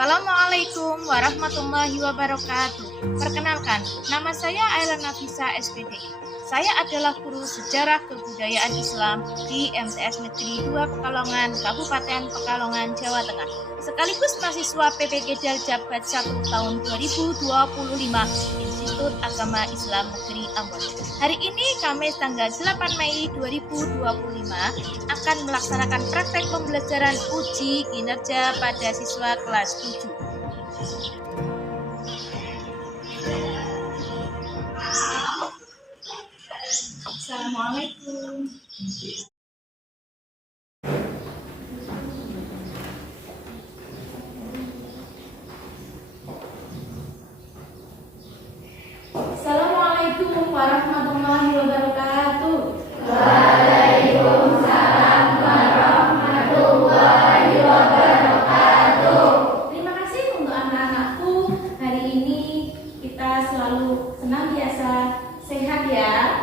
Assalamualaikum warahmatullahi wabarakatuh. Perkenalkan, nama saya Ayla Nafisa SPDI. Saya adalah guru sejarah kebudayaan Islam di MTS Negeri 2 Pekalongan, Kabupaten Pekalongan, Jawa Tengah. Sekaligus mahasiswa PPG Darjabat 1 tahun 2025 Institut Agama Islam Negeri Ambon. Hari ini Kamis tanggal 8 Mei 2025 akan melaksanakan praktek pembelajaran uji kinerja pada siswa kelas 7. Assalamualaikum. Assalamualaikum warahmatullahi wabarakatuh. Waalaikumsalam warahmatullahi wabarakatuh. Terima kasih untuk anak-anakku. Hari ini kita selalu senantiasa sehat ya.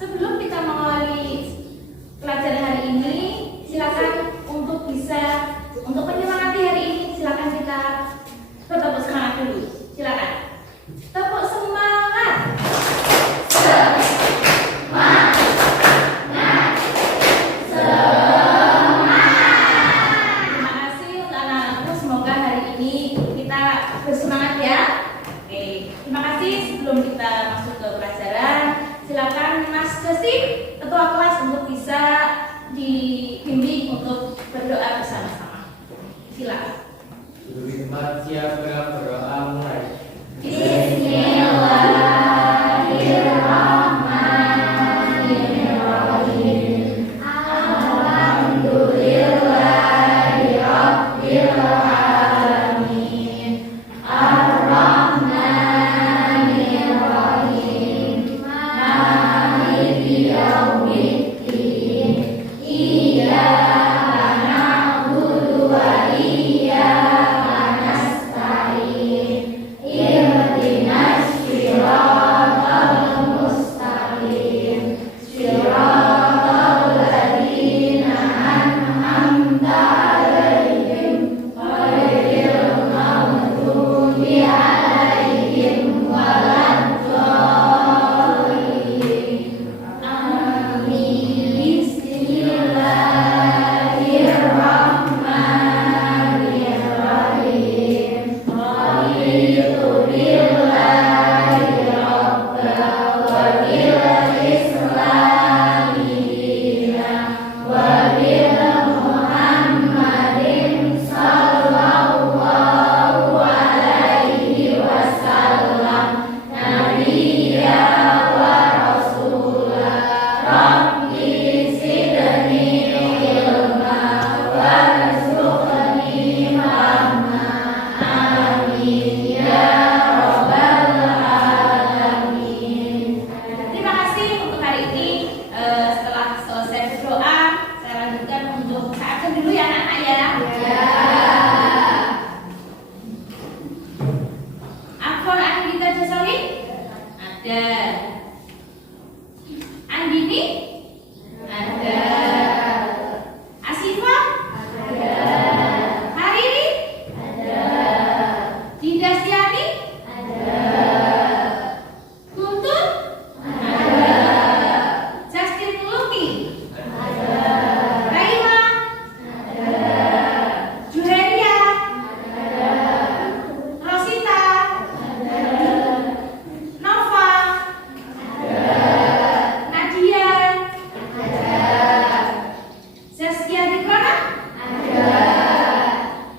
Sebelum kita mengawali pelajaran hari ini, silakan untuk menyemangati hari ini, silakan kita bertepuk semangat dulu. Silakan. Tepuk semangat. Terima kasih untuk anak-anakku. Semoga hari ini kita bersemangat ya. Oke, terima kasih. Sebelum kita masuk ke pelajaran, silakan Mas Desi, ketua kelas, untuk bisa dibimbing untuk berdoa bersama-sama. Silakan. Siap berdoa mulai. Bismillahirrahmanirrahim. Alhamdulillahirabbil alamin. Ar-Rahmanir-Rahim. Maliki yaumiddin. Iyyaka na'budu wa iyyaka nasta'in. Ihdinas siratal mustaqim. Siratal ladzina an'amta 'alaihim ghairil maghdubi 'alaihim waladdallin. Amin. Bismillahirrahmanirrahim. Raditu billahi rabban wa bil islami dinan wa bil Muhammadin sallallahu alaihi wasallam nabiyya wa rasulah. Rabbi zidni ilma warzuqni fahma. Amin ya rabbal alamin. Terima kasih untuk hari ini. Setelah selesai berdoa, saya lanjutkan untuk saatkan dulu ya anak-anak ya. Al-Quran kita Jasali ada. Andini ada. Asifah ada. Hariri ada. Dinda Stiani ada. Guntur ada. Justin Luki ada. Raima ada. Juheria ada. Rosita ada. Nova ada. Nadia ada. Zaskia Dikrona ada.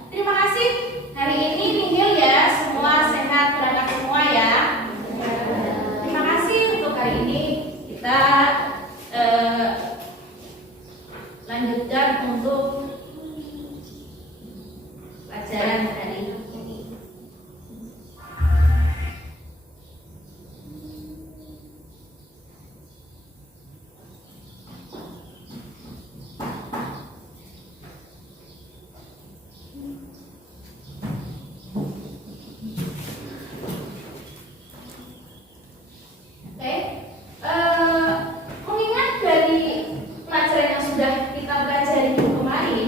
Terima kasih. Hari ini nihil ya, semua sehat, berangkat semua ya. Terima kasih untuk hari ini. Kita lanjutkan untuk pelajaran hari ini. Oke, mengingat dari pelajaran yang sudah kita pelajari kemarin,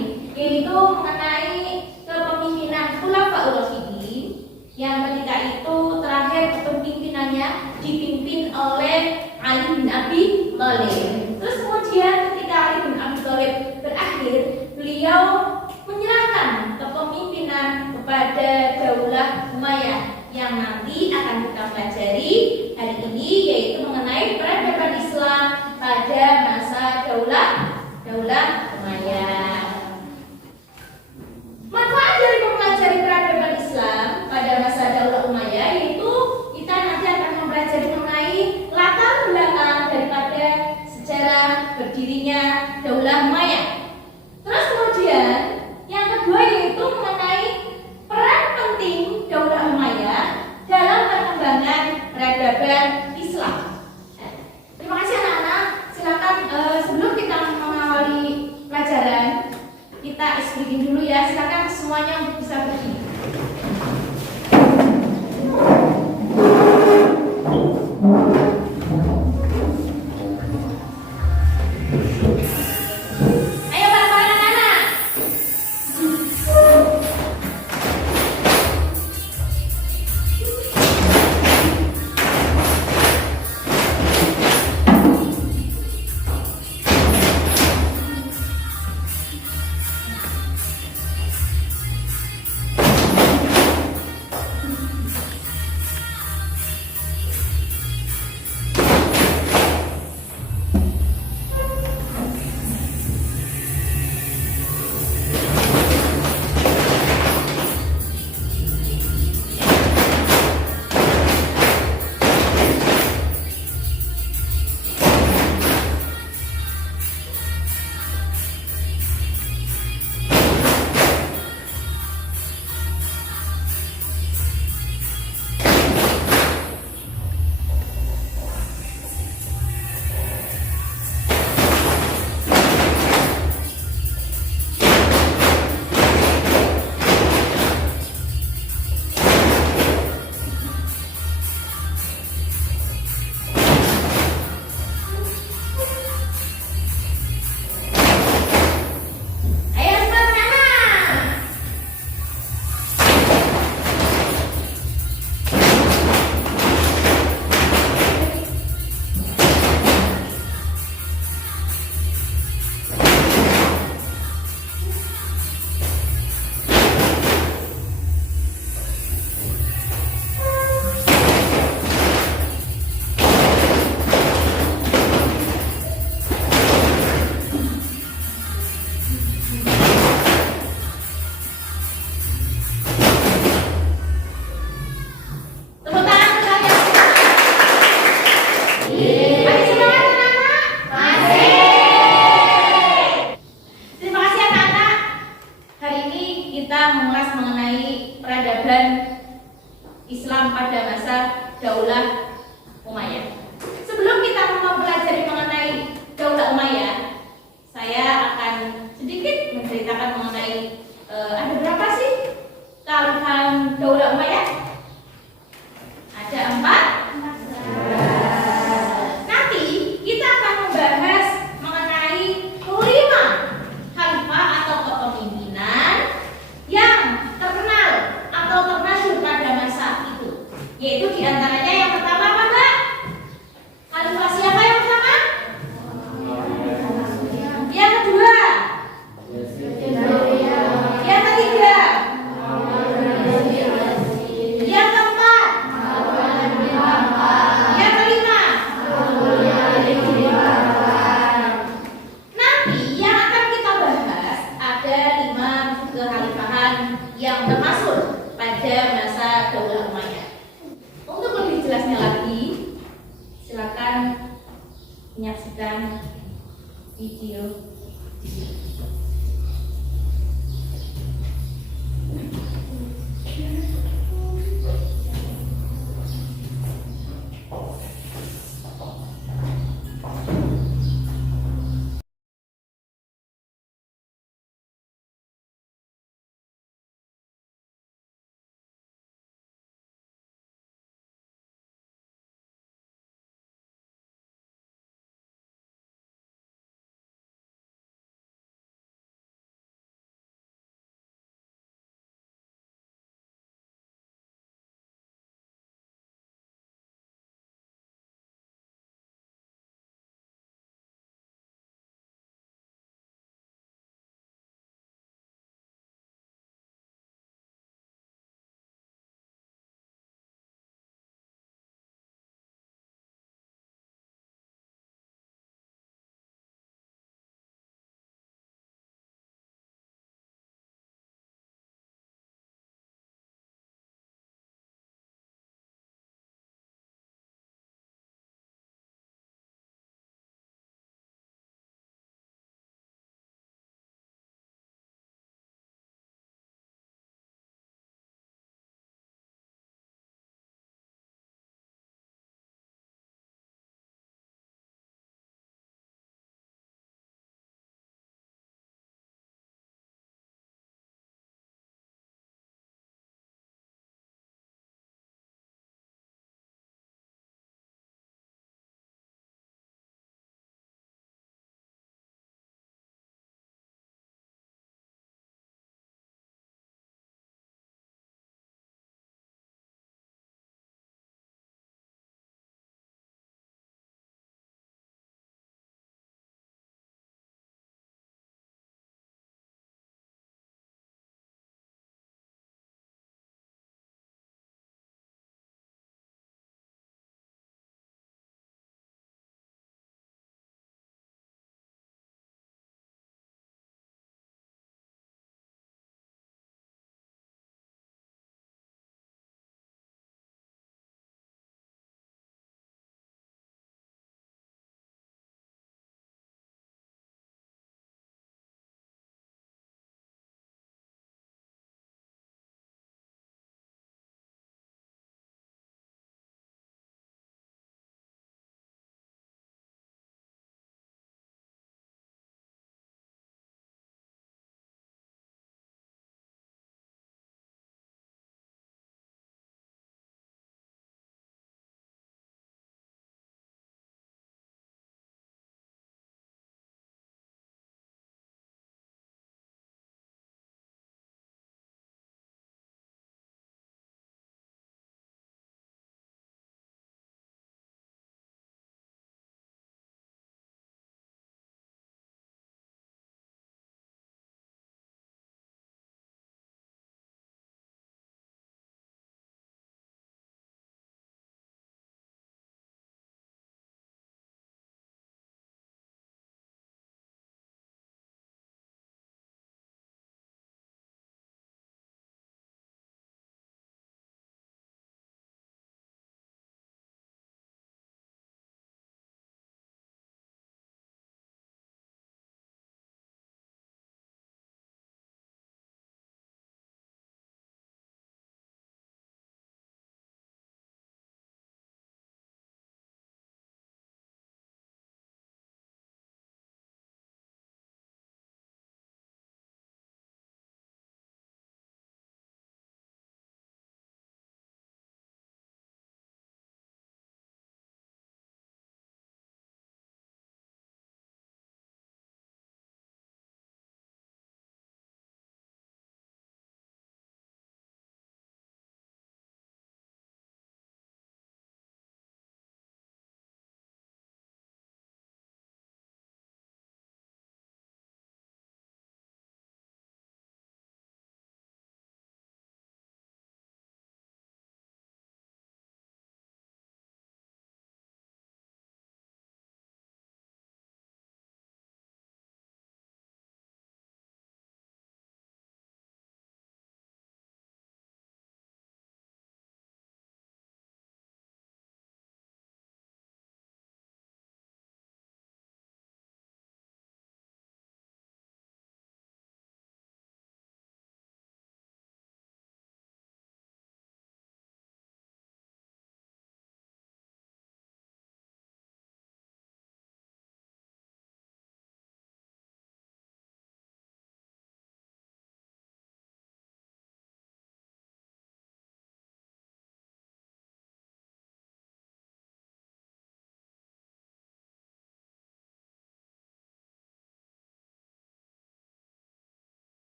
pelajari hari ini yaitu mengenai peradaban Islam pada masa Daulah Umayyah. Manfaat dari mempelajari peradaban Islam pada masa Daulah Umayyah yaitu kita nanti akan mempelajari mengenai latar belakang daripada sejarah berdirinya Daulah Umayyah. Terus kemudian yang kedua yaitu mengenai peran penting Daulah Umayyah dalam perkembangan peradaban Islam. Terima kasih anak-anak. Silakan sebelum kita mengawali pelajaran kita speaking dulu ya. Silakan semuanya untuk bisa berdiri. Ayo bareng-bareng anak-anak. Ayo semangat anak. Tepuk tangan untuk kalian. Masih semangat anak-anak? Terima kasih anak-anak. Hari ini kita mengulas mengenai peradaban Islam pada masa Daulah Umayyah. Sebelum kita mempelajari mengenai Daulah Umayyah, saya akan sedikit menceritakan mengenai ada berapa sih kekhalifahan Daulah Umayyah? Ada 4. Nanti kita akan membahas mengenai 5 khalifah atau kepemimpinan yang terkenal atau termasyhur pada masa itu. Yaitu diantaranya yang pertama apa, Mbak? Khalifah siapa yang pertama? Yang kedua? Yang ketiga? Yang keempat? Yang kelima? Nanti yang akan kita bahas ada 5 kekhalifahan yang termasyhur pada masa Daulah Umayyah. Untuk lebih jelasnya lagi, silakan menyaksikan video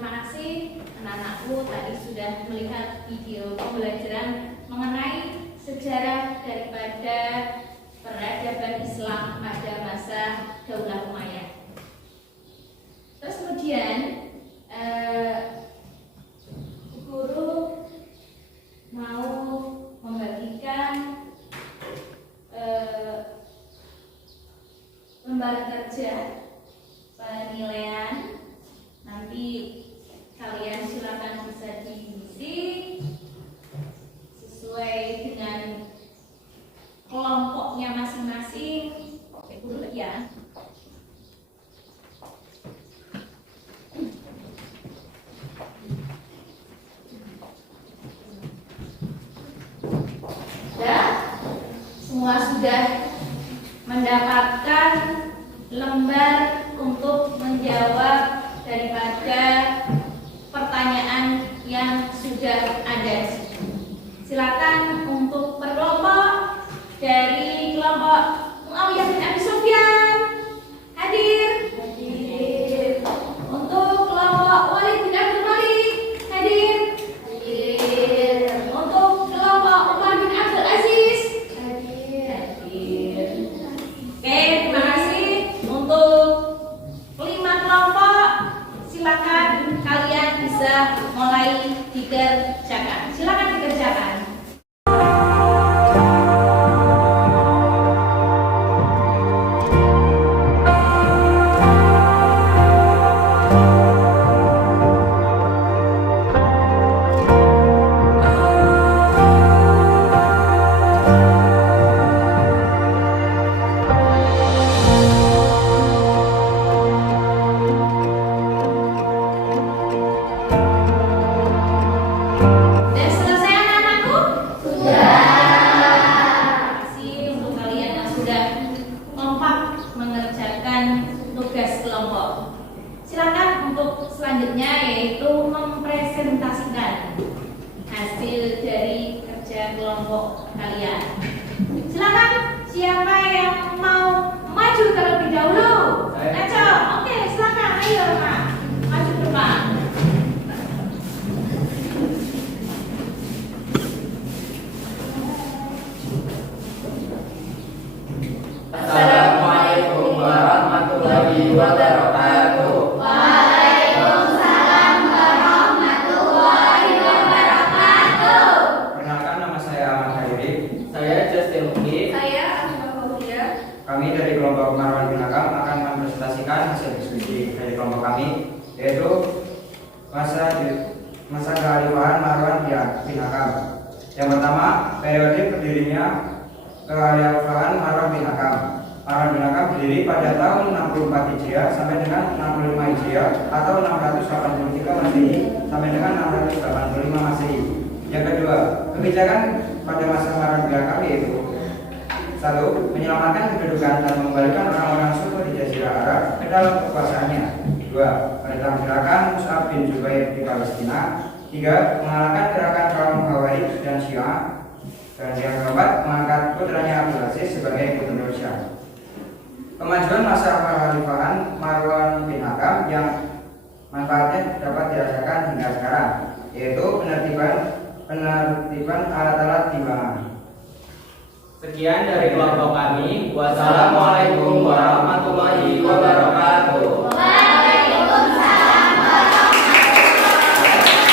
Terima kasih anak-anakku tadi sudah melihat video pembelajaran mengenai sejarah daripada peradaban Islam pada masa Daulah Umayyah. Terus kemudian guru mau membagikan lembar kerja penilaian. Nanti kalian silakan bisa diisi sesuai dengan kelompoknya masing-masing. Oke, guru ya. Semua sudah mendapatkan lembar untuk menjawab daripada pertanyaan yang sudah ada. Silakan untuk berkelompok. Dari kelompok Muawiyah bin Abi Sufyan hadir. Hadir. Untuk kelompok Walid bin Abdul Malik hadir. Hadir. Untuk kelompok Umar bin Abdul Aziz hadir. Hadir. Oke, terima kasih. Untuk 5 kelompok, silakan kalian bisa mulai dikerjakan. Silakan dikerjakan. Assalamualaikum warahmatullahi wabarakatuh. Waalaikumsalam warahmatullahi wabarakatuh. Perkenalkan, nama saya Ahmad Khairi. Saya Justin Luki. Saya Asma Fauzia. Kami dari kelompok Marwan bin Hakam akan mempresentasikan hasil diskusi dari kelompok kami, yaitu masa kekhalifahan Marwan bin Hakam. Yang pertama, periode berdirinya kekhalifahan Marwan bin Hakam. Marwan bin Hakam berdiri pada tahun 64 Hijriah sampai dengan 65 Hijriah atau 683 Masehi sampai dengan 685 Masehi. Yang kedua, kebijakan pada masa Marwan bin Hakam yaitu: 1. Menyelamatkan kedudukan dan mengembalikan orang-orang suku di Jazirah Arab ke dalam kekuasaannya. 2. Menentang gerakan Mus'ab bin Jubair di Palestina. 3. Mengalahkan gerakan kaum Khawarij dan Syiah. Dan yang keempat, mengangkat putranya Abdul Aziz sebagai gubernur Syam. Kemajuan masa kekhalifahan Marwan bin Hakam yang manfaatnya dapat dirasakan hingga sekarang, yaitu penertiban alat-alat timbangan. Sekian dari kelompok kami. Wassalamualaikum warahmatullahi wabarakatuh. Waalaikumsalam warahmatullahi wabarakatuh.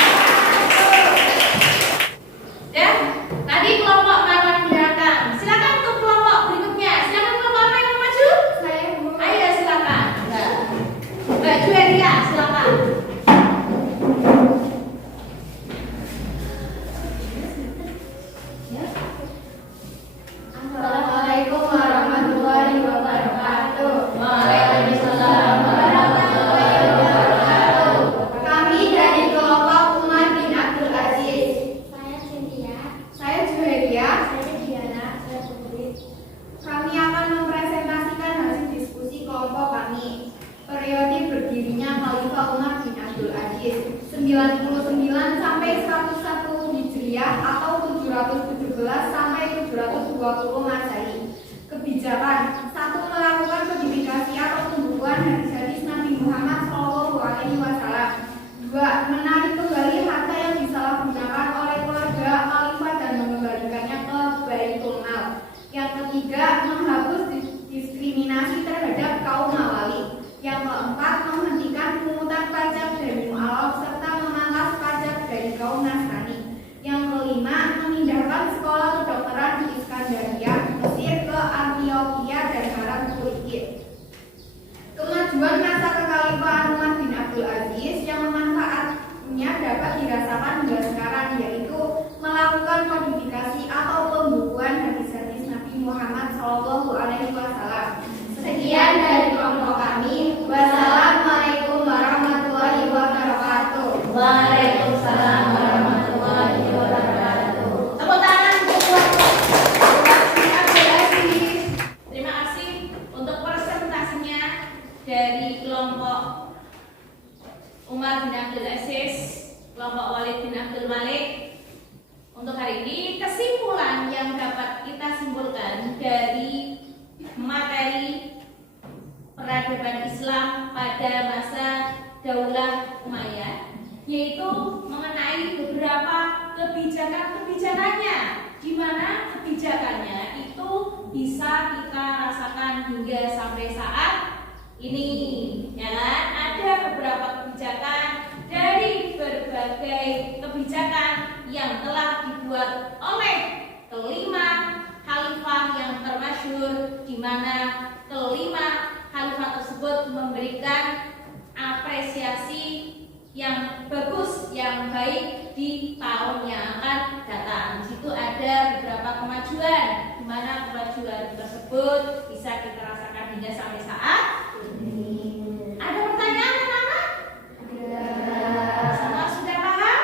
Dan tadi kelompok Marwan bin Hakam. Silakan untuk kelompok berikutnya. Silakan kelompok apa yang mau maju? Saya Bu. Ayo silakan. Mbak Jueria, silakan. Assalamualaikum warahmatullahi wabarakatuh. Waalaikumsalam warahmatullahi wabarakatuh. Kami dari kelompok Umar bin Abdul Aziz. Saya Cynthia. Saya Juheria. Saya Diana. Saya Putri. Kami akan mempresentasikan hasil diskusi kelompok kami. Periode berdirinya Khalifah Umar bin Abdul Aziz 99 sampai 101 Hijriah atau 717 sampai 720 Masehi. Kebijakan: 1. Melakukan kodifikasi atau pembukuan hadis-hadis Nabi Muhammad SAW. 2. 2. Menarik kembali harta yang disalahgunakan oleh keluarga khalifah dan mengembalikannya ke Baitul Mal. Yang ketiga, menghapus diskriminasi terhadap kaum Mawali. Yang keempat, menghentikan pungutan pajak dari mualaf serta memangkas pajak dari kaum Nasrani. Yang kelima, memindahkan sekolah kedokteran di Iskandaria, Mesir ke Antioquia dan Arab Turki. Kemajuan masa kekhalifahan Umar bin Abdul Aziz yang manfaatnya dapat dirasakan hingga sekarang, yaitu melakukan modifikasi atau pembukuan hadis-hadis Nabi Muhammad SAW. Sekian dari kelompok kami. Wassalamualaikum warahmatullahi wabarakatuh. Waalaikumsalam warahmatullahi wabarakatuh. Tepuk tangan untuk Terima kasih untuk presentasinya dari kelompok Umar bin Abdul Aziz, kelompok Walid bin Abdul Malik. Untuk hari ini, kesimpulan yang dapat kita simpulkan dari materi peradaban Islam pada masa Daulah Umayyah, yaitu mengenai beberapa kebijakan-kebijakannya, di mana kebijakannya itu bisa kita rasakan hingga sampai saat ini, ya kan? Ada beberapa kebijakan dari berbagai kebijakan yang telah dibuat oleh kelima khalifah yang termasyhur, di mana kelima khalifah tersebut memberikan apresiasi yang bagus, yang baik di tahun yang akan datang. Di situ ada beberapa kemajuan, di mana kemajuan tersebut bisa kita rasakan hingga sampai saat ini. Ada pertanyaan, anak-anak? Semua sudah paham?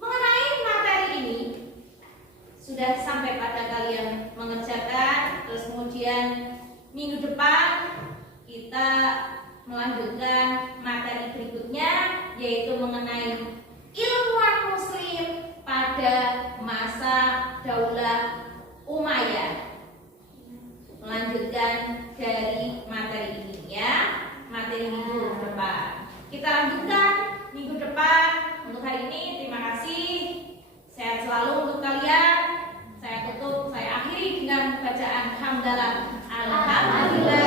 Mengenai materi ini sudah sampai pada kalian mengerjakan, terus kemudian minggu depan kita melanjutkan materi berikutnya, yaitu mengenai ilmuwan muslim pada masa Daulah Umayyah. Melanjutkan dari materi ini, ya, materi minggu depan. Kita lanjutkan minggu depan. Untuk hari ini terima kasih. Sehat selalu untuk kalian. Saya tutup, saya akhiri dengan bacaan hamdalah. Alhamdulillah.